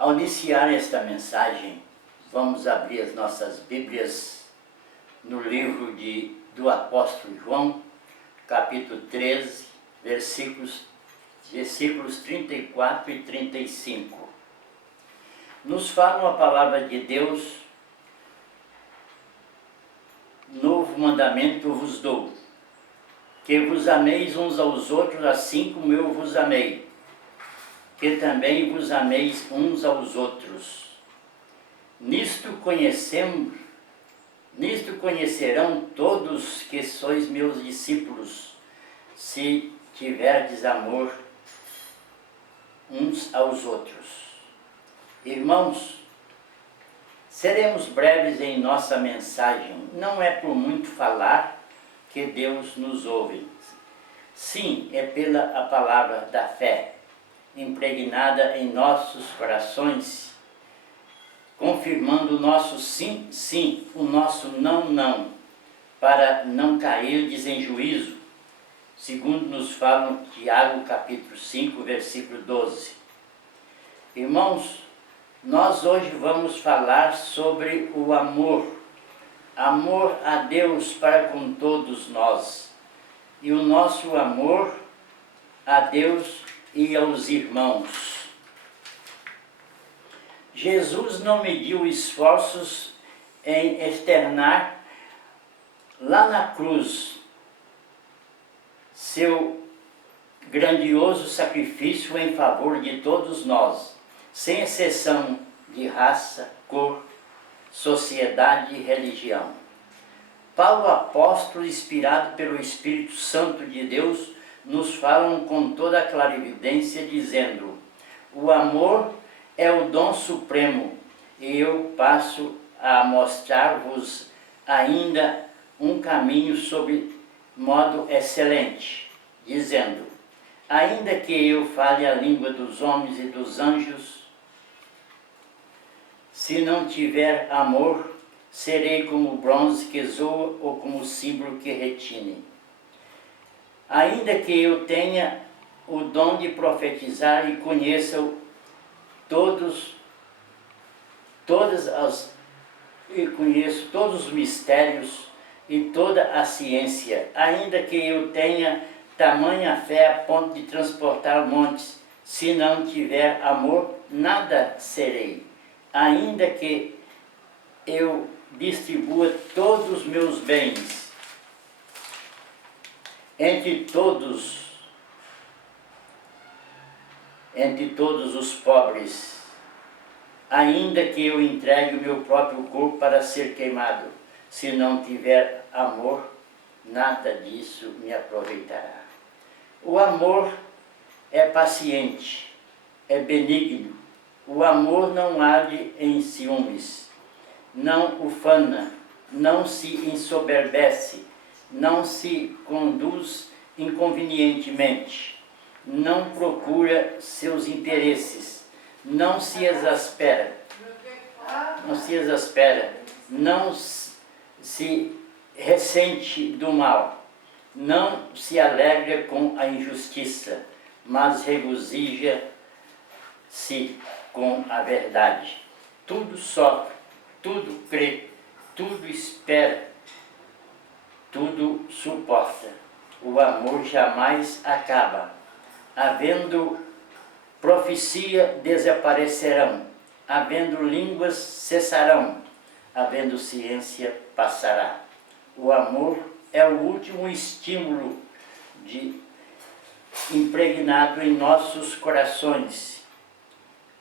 Ao iniciar esta mensagem, vamos abrir as nossas Bíblias no livro do apóstolo João, capítulo 13, versículos 34 e 35. Nos fala a palavra de Deus: novo mandamento vos dou, que vos ameis uns aos outros, assim como eu vos amei, que também vos ameis uns aos outros. Nisto conhecerão todos que sois meus discípulos, se tiverdes amor uns aos outros. Irmãos, seremos breves em nossa mensagem. Não é por muito falar que Deus nos ouve. Sim, é pela a palavra da fé, impregnada em nossos corações, confirmando o nosso sim, sim, o nosso não, não, para não cairdes em juízo, segundo nos fala Tiago capítulo 5, versículo 12. Irmãos, nós hoje vamos falar sobre o amor a Deus para com todos nós, e o nosso amor a Deus e aos irmãos. Jesus não mediu esforços em externar lá na cruz seu grandioso sacrifício em favor de todos nós, sem exceção de raça, cor, sociedade e religião. Paulo apóstolo, inspirado pelo Espírito Santo de Deus, nos falam com toda a clarividência, dizendo: o amor é o dom supremo, e eu passo a mostrar-vos ainda um caminho sob modo excelente, dizendo: ainda que eu fale a língua dos homens e dos anjos, se não tiver amor, serei como bronze que zoa ou como símbolo que retine. Ainda que eu tenha o dom de profetizar e conheça conheço todos os mistérios e toda a ciência, ainda que eu tenha tamanha fé a ponto de transportar montes, se não tiver amor, nada serei. Ainda que eu distribua todos os meus bens entre todos os pobres, ainda que eu entregue o meu próprio corpo para ser queimado, se não tiver amor, nada disso me aproveitará. O amor é paciente, é benigno. O amor não arde em ciúmes, não ufana, não se ensoberbece, não se conduz inconvenientemente, não procura seus interesses, não se exaspera, não se ressente do mal, não se alegra com a injustiça, mas regozija-se com a verdade. Tudo sofre, tudo crê, tudo espera, tudo suporta. O amor jamais acaba. Havendo profecia, desaparecerão. Havendo línguas, cessarão. Havendo ciência, passará. O amor é o último estímulo impregnado em nossos corações,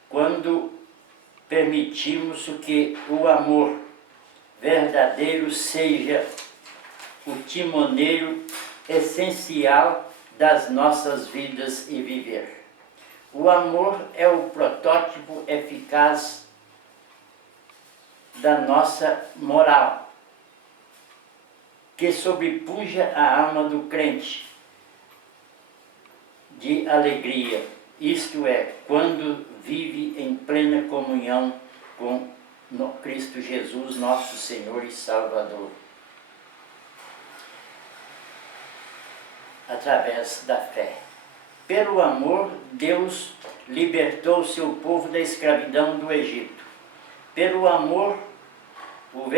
quando permitimos que o amor verdadeiro seja o timoneiro essencial das nossas vidas e viver. O amor é o protótipo eficaz da nossa moral, que sobrepuja a alma do crente de alegria, isto é, quando vive em plena comunhão com Cristo Jesus, nosso Senhor e Salvador, através da fé. Pelo amor, Deus libertou seu povo da escravidão do Egito. Pelo amor, o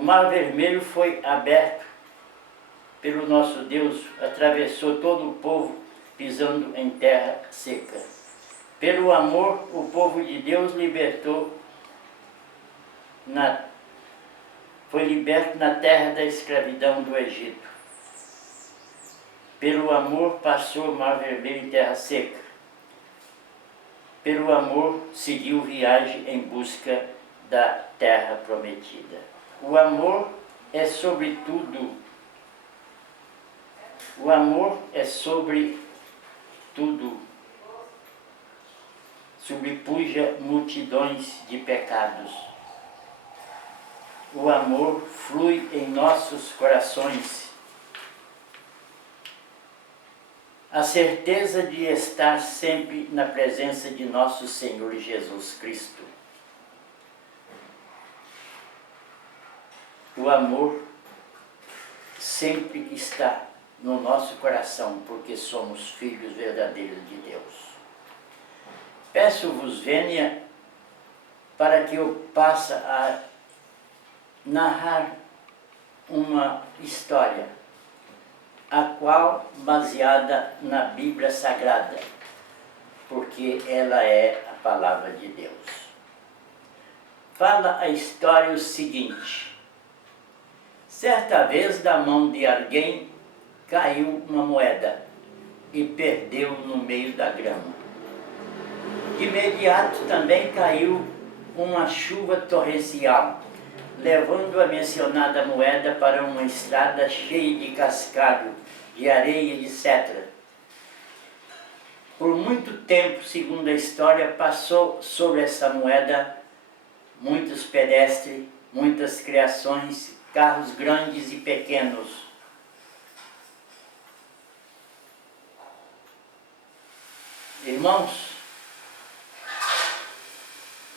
mar vermelho foi aberto pelo nosso Deus, atravessou todo o povo pisando em terra seca. Pelo amor, o povo de Deus foi liberto na terra da escravidão do Egito. Pelo amor, passou o mar vermelho em terra seca. Pelo amor, seguiu viagem em busca da terra prometida. O amor é sobre tudo. O amor é sobre tudo. Sobrepuja multidões de pecados. O amor flui em nossos corações. A certeza de estar sempre na presença de nosso Senhor Jesus Cristo. O amor sempre está no nosso coração, porque somos filhos verdadeiros de Deus. Peço-vos, vênia, para que eu passe a narrar uma história, a qual baseada na Bíblia Sagrada, porque ela é a palavra de Deus. Fala a história o seguinte: certa vez da mão de alguém caiu uma moeda e perdeu no meio da grama. De imediato também caiu uma chuva torrencial, levando a mencionada moeda para uma estrada cheia de cascalho, de areia, etc. Por muito tempo, segundo a história, passou sobre essa moeda muitos pedestres, muitas criações, carros grandes e pequenos. Irmãos,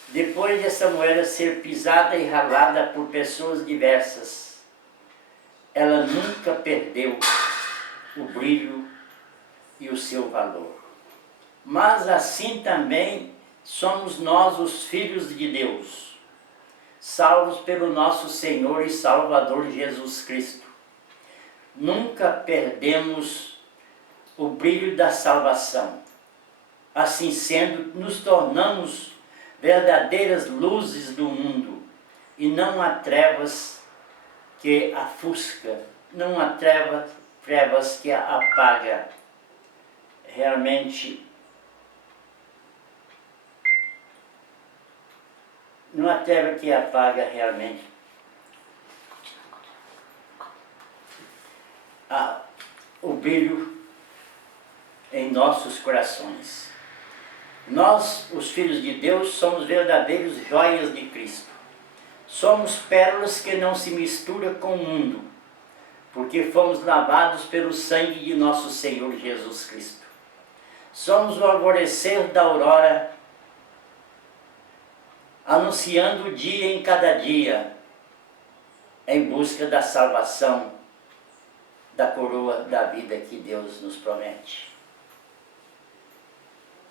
depois dessa moeda ser pisada e ralada por pessoas diversas, ela nunca perdeu o brilho e o seu valor. Mas assim também somos nós, os filhos de Deus, salvos pelo nosso Senhor e Salvador Jesus Cristo. Nunca perdemos o brilho da salvação. Assim sendo, nos tornamos verdadeiras luzes do mundo, e não há trevas que ofusca, não há trevas que apaga. Realmente, não há treva que apaga realmente o brilho em nossos corações. Nós, os filhos de Deus, somos verdadeiros joias de Cristo. Somos pérolas que não se misturam com o mundo, porque fomos lavados pelo sangue de nosso Senhor Jesus Cristo. Somos o alvorecer da aurora, anunciando o dia em cada dia, em busca da salvação, da coroa da vida que Deus nos promete.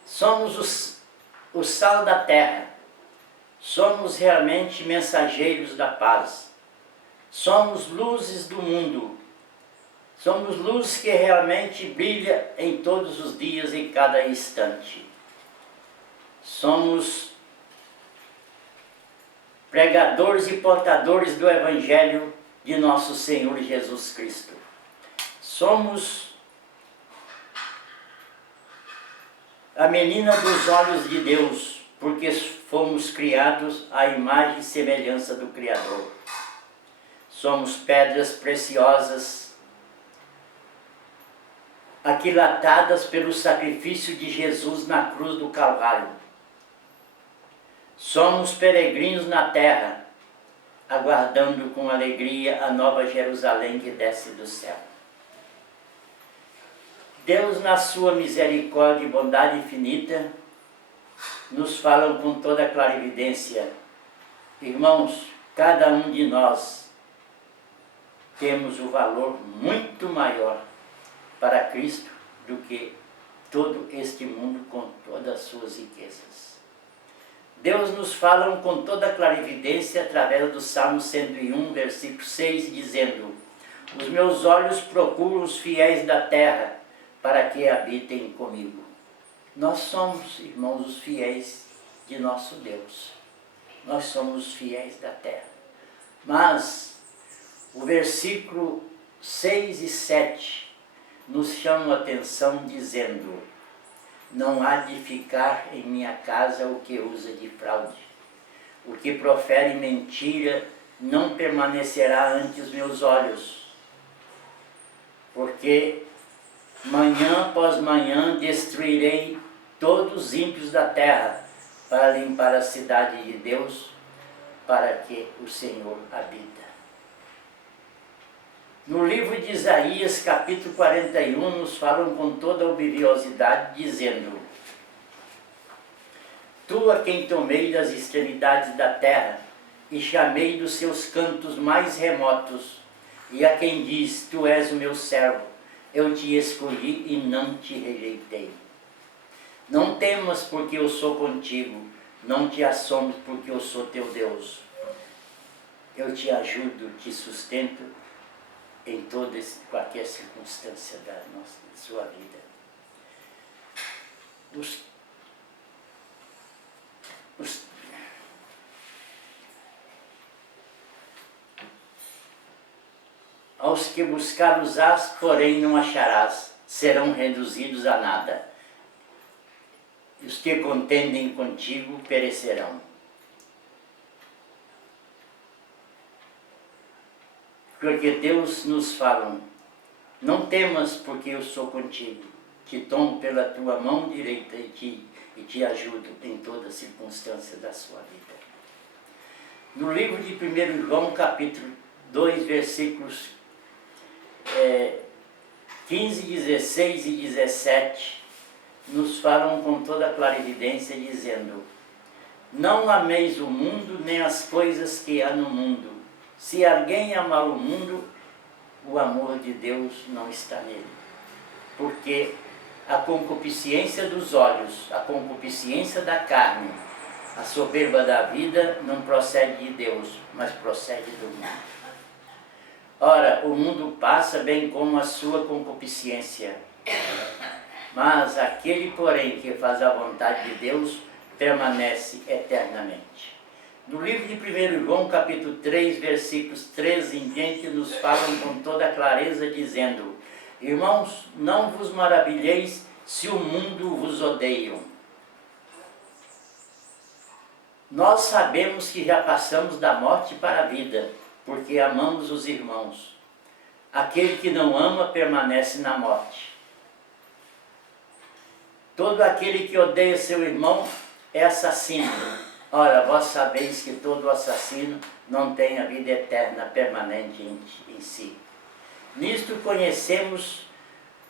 Somos o sal da terra, somos realmente mensageiros da paz, somos luzes do mundo, somos luz que realmente brilha em todos os dias, em cada instante. Somos pregadores e portadores do Evangelho de nosso Senhor Jesus Cristo. Somos a menina dos olhos de Deus, porque fomos criados à imagem e semelhança do Criador. Somos pedras preciosas, aquilatadas pelo sacrifício de Jesus na cruz do Calvário. Somos peregrinos na terra, aguardando com alegria a nova Jerusalém que desce do céu. Deus, na sua misericórdia e bondade infinita, nos fala com toda clarividência. Irmãos, cada um de nós temos o valor muito maior para Cristo do que todo este mundo com todas as suas riquezas. Deus nos fala com toda clarividência através do Salmo 101, versículo 6, dizendo: os meus olhos procuram os fiéis da terra para que habitem comigo. Nós somos, irmãos, os fiéis de nosso Deus. Nós somos os fiéis da terra. Mas o versículo 6 e 7 nos chamam a atenção dizendo: não há de ficar em minha casa o que usa de fraude. O que profere mentira não permanecerá ante os meus olhos. Porque manhã após manhã destruirei todos os ímpios da terra para limpar a cidade de Deus, para que o Senhor habita. No livro de Isaías, capítulo 41, nos falam com toda obviosidade, dizendo: tu a quem tomei das extremidades da terra e chamei dos seus cantos mais remotos, e a quem diz: tu és o meu servo, eu te escolhi e não te rejeitei. Não temas, porque eu sou contigo, não te assombres, porque eu sou teu Deus. Eu te ajudo, te sustento em toda qualquer circunstância da sua vida. Aos que buscar-los-ás, porém não acharás, serão reduzidos a nada. E os que contendem contigo perecerão. Porque Deus nos fala: não temas, porque eu sou contigo, te tomo pela tua mão direita e te ajudo em toda circunstância da sua vida. No livro de 1 João, capítulo 2, versículos 15, 16 e 17, nos falam com toda clarividência, dizendo: não ameis o mundo, nem as coisas que há no mundo. Se alguém amar o mundo, o amor de Deus não está nele. Porque a concupiscência dos olhos, a concupiscência da carne, a soberba da vida não procede de Deus, mas procede do mundo. Ora, o mundo passa bem como a sua concupiscência, mas aquele, porém, que faz a vontade de Deus, permanece eternamente. No livro de 1 João, capítulo 3, versículos 13 em diante, nos falam com toda clareza, dizendo: irmãos, não vos maravilheis se o mundo vos odeia. Nós sabemos que já passamos da morte para a vida, porque amamos os irmãos. Aquele que não ama permanece na morte. Todo aquele que odeia seu irmão é assassino. Ora, vós sabeis que todo assassino não tem a vida eterna permanente em si. Nisto conhecemos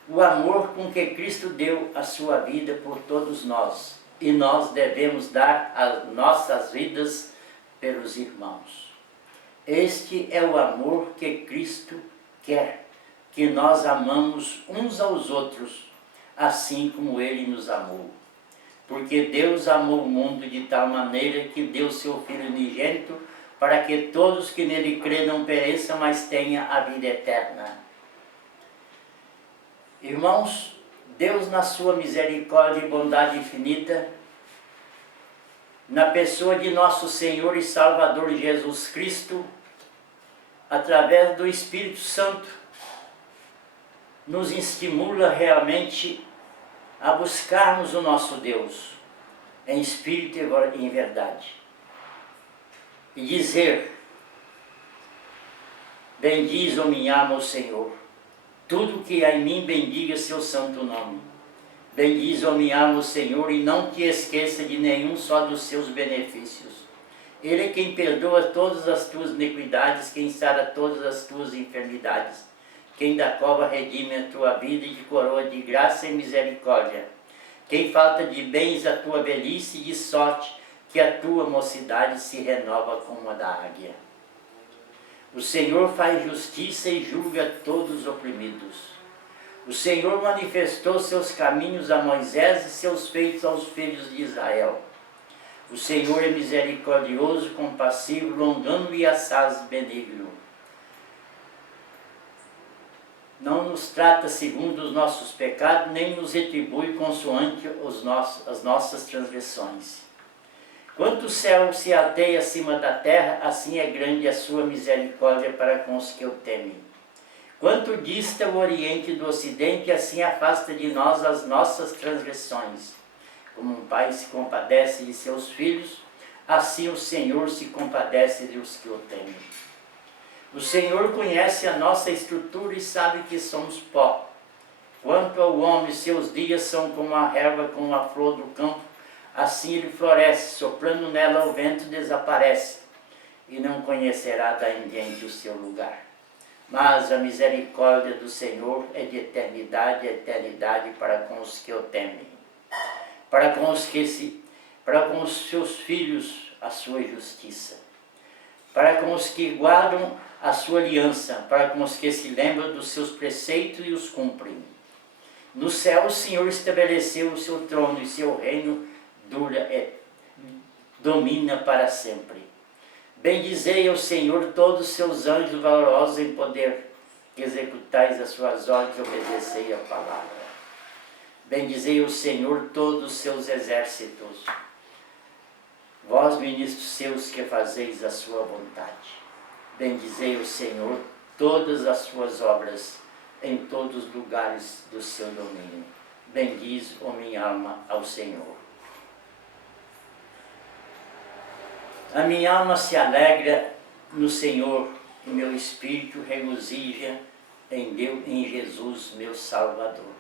o amor com que Cristo deu a sua vida por todos nós, e nós devemos dar as nossas vidas pelos irmãos. Este é o amor que Cristo quer, que nós amamos uns aos outros, assim como Ele nos amou. Porque Deus amou o mundo de tal maneira que deu seu Filho unigênito, para que todos que nele crêem não pereçam, mas tenham a vida eterna. Irmãos, Deus, na sua misericórdia e bondade infinita, na pessoa de nosso Senhor e Salvador Jesus Cristo, através do Espírito Santo, nos estimula realmente a buscarmos o nosso Deus em espírito e em verdade. E dizer: bendiz, ó minha alma, o Senhor. Tudo que há em mim bendiga seu santo nome. Bendiz, ó minha alma, o Senhor, e não te esqueça de nenhum só dos seus benefícios. Ele é quem perdoa todas as tuas iniquidades, quem sara todas as tuas enfermidades, quem da cova redime a tua vida e te coroa de graça e misericórdia, quem falta de bens a tua velhice, de sorte que a tua mocidade se renova como a da águia. O Senhor faz justiça e julga todos os oprimidos. O Senhor manifestou seus caminhos a Moisés e seus feitos aos filhos de Israel. O Senhor é misericordioso, compassivo, longânimo e assaz benigno. Não nos trata segundo os nossos pecados, nem nos retribui consoante as nossas transgressões. Quanto o céu se alteia acima da terra, assim é grande a sua misericórdia para com os que o temem. Quanto dista o oriente do ocidente, assim afasta de nós as nossas transgressões. Como um pai se compadece de seus filhos, assim o Senhor se compadece dos que o temem. O Senhor conhece a nossa estrutura e sabe que somos pó. Quanto ao homem, seus dias são como a relva, como a flor do campo, assim ele floresce, soprando nela o vento desaparece, e não conhecerá daí em diante o seu lugar. Mas a misericórdia do Senhor é de eternidade a eternidade para com os que o temem, para com os seus filhos a sua justiça, para com os que guardam a sua aliança, para com os que se lembram dos seus preceitos e os cumprem. No céu o Senhor estabeleceu o seu trono e seu reino domina para sempre. Bendizei ao Senhor todos os seus anjos valorosos em poder, que executais as suas ordens e obedecei a palavra. Bendizei ao Senhor todos os seus exércitos, vós ministros seus que fazeis a sua vontade. Bendizei ao Senhor todas as suas obras em todos os lugares do seu domínio. Bendiz, ó minha alma, ao Senhor. A minha alma se alegra no Senhor e meu espírito regozija em Deus, em Jesus, meu Salvador.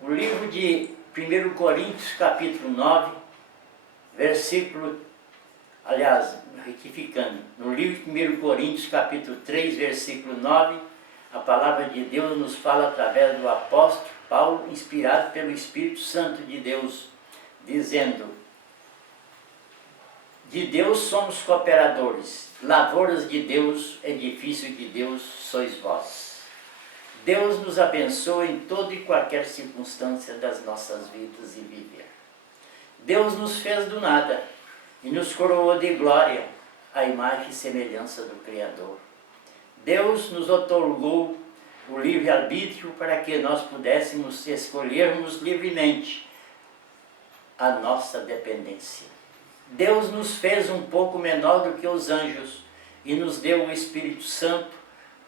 O livro de 1 Coríntios, capítulo 9, retificando, no livro de 1 Coríntios, capítulo 3, versículo 9, a palavra de Deus nos fala através do apóstolo Paulo, inspirado pelo Espírito Santo de Deus, dizendo: de Deus somos cooperadores, lavouras de Deus, edifício de Deus sois vós. Deus nos abençoa em toda e qualquer circunstância das nossas vidas e viver. Deus nos fez do nada e nos coroou de glória, à imagem e semelhança do Criador. Deus nos otorgou o livre-arbítrio para que nós pudéssemos escolhermos livremente a nossa dependência. Deus nos fez um pouco menor do que os anjos e nos deu o Espírito Santo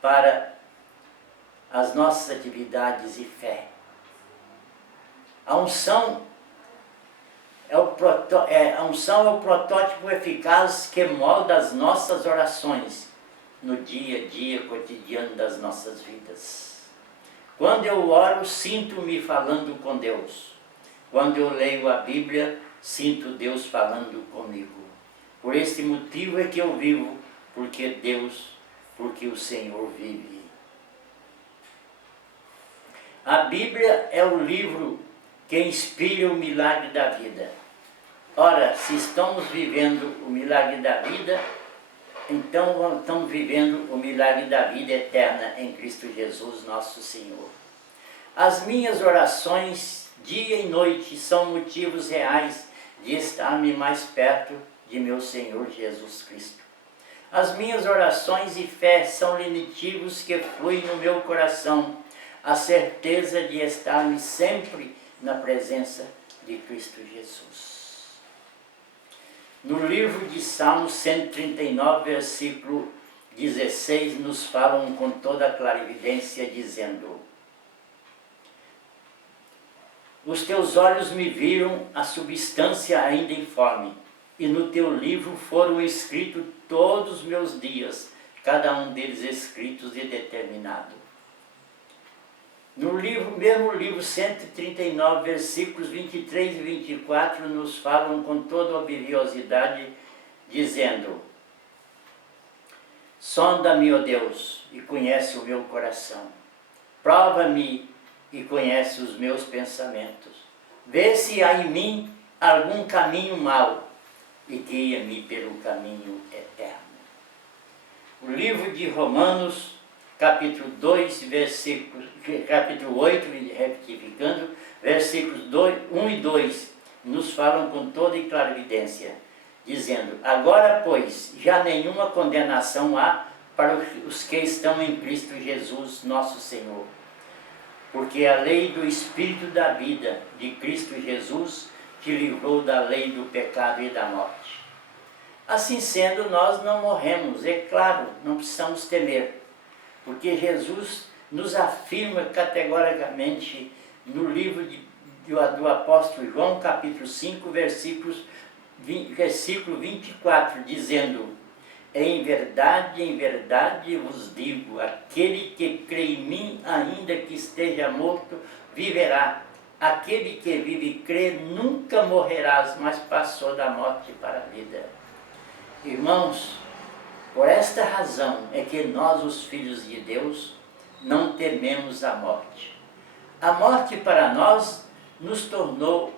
para as nossas atividades e fé. A unção é o protótipo eficaz que molda as nossas orações no dia a dia cotidiano das nossas vidas. Quando eu oro, sinto-me falando com Deus. Quando eu leio a Bíblia, sinto Deus falando comigo. Por este motivo é que eu vivo, porque o Senhor vive. A Bíblia é o livro que inspira o milagre da vida. Ora, se estamos vivendo o milagre da vida, então estamos vivendo o milagre da vida eterna em Cristo Jesus, nosso Senhor. As minhas orações, dia e noite, são motivos reais de estar-me mais perto de meu Senhor Jesus Cristo. As minhas orações e fé são lenitivos que fluem no meu coração, a certeza de estar-me sempre na presença de Cristo Jesus. No livro de Salmos 139, versículo 16, nos falam com toda a clarividência, dizendo: os teus olhos me viram a substância ainda informe, e no teu livro foram escritos todos os meus dias, cada um deles escritos e determinado. No mesmo livro 139, versículos 23 e 24, nos falam com toda a obviosidade, dizendo: sonda-me, ó Deus, e conhece o meu coração. Prova-me e conhece os meus pensamentos. Vê se há em mim algum caminho mau e guia-me pelo caminho eterno. O livro de Romanos, capítulo 2, capítulo 8, retificando, versículos 1 e 2, nos falam com toda e clara evidência, dizendo: agora, pois, já nenhuma condenação há para os que estão em Cristo Jesus, nosso Senhor. Porque a lei do Espírito da vida de Cristo Jesus te livrou da lei do pecado e da morte. Assim sendo, nós não morremos, é claro, não precisamos temer, porque Jesus nos afirma categoricamente no livro do apóstolo João, capítulo 5, versículo 24, dizendo: em verdade vos digo, aquele que crê em mim, ainda que esteja morto, viverá. Aquele que vive e crê nunca morrerá, mas passou da morte para a vida. Irmãos, por esta razão é que nós, os filhos de Deus, não tememos a morte. A morte para nós nos tornou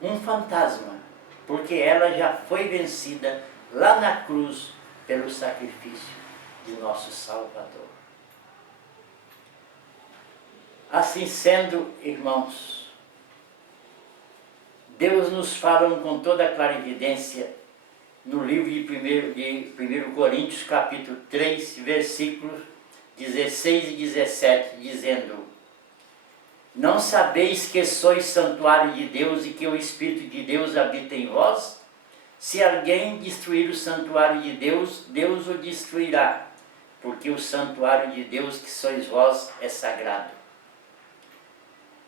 um fantasma, porque ela já foi vencida lá na cruz pelo sacrifício de nosso Salvador. Assim sendo, irmãos, Deus nos fala com toda a clarividência no livro de 1 Coríntios, capítulo 3, versículos 16 e 17, dizendo: não sabeis que sois santuário de Deus e que o Espírito de Deus habita em vós? Se alguém destruir o santuário de Deus, Deus o destruirá, porque o santuário de Deus que sois vós é sagrado.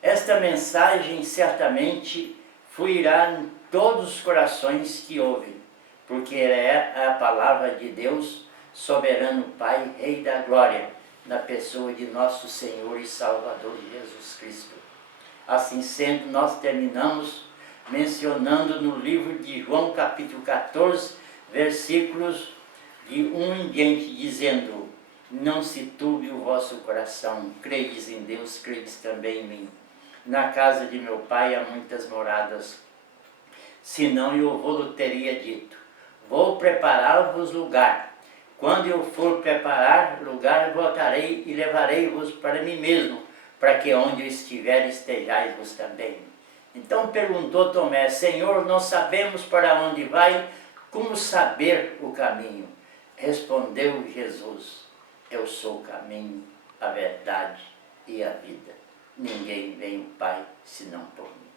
Esta mensagem certamente fluirá em todos os corações que ouvem, porque é a palavra de Deus, soberano Pai, Rei da Glória, na pessoa de nosso Senhor e Salvador Jesus Cristo. Assim sendo, nós terminamos mencionando no livro de João, capítulo 14, versículos de 1 em diante, dizendo: não se turbe o vosso coração, credes em Deus, credes também em mim. Na casa de meu Pai há muitas moradas, senão eu vou-lo teria dito. Vou preparar-vos lugar. Quando eu for preparar lugar, voltarei e levarei-vos para mim mesmo, para que onde eu estiver estejais vos também. Então perguntou Tomé: Senhor, não sabemos para onde vai, como saber o caminho? Respondeu Jesus: eu sou o caminho, a verdade e a vida. Ninguém vem ao Pai senão por mim.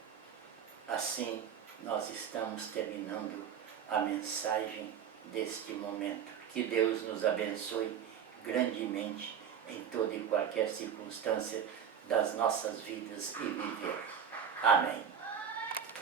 Assim, nós estamos terminando a mensagem deste momento. Que Deus nos abençoe grandemente em toda e qualquer circunstância das nossas vidas e viver. Amém.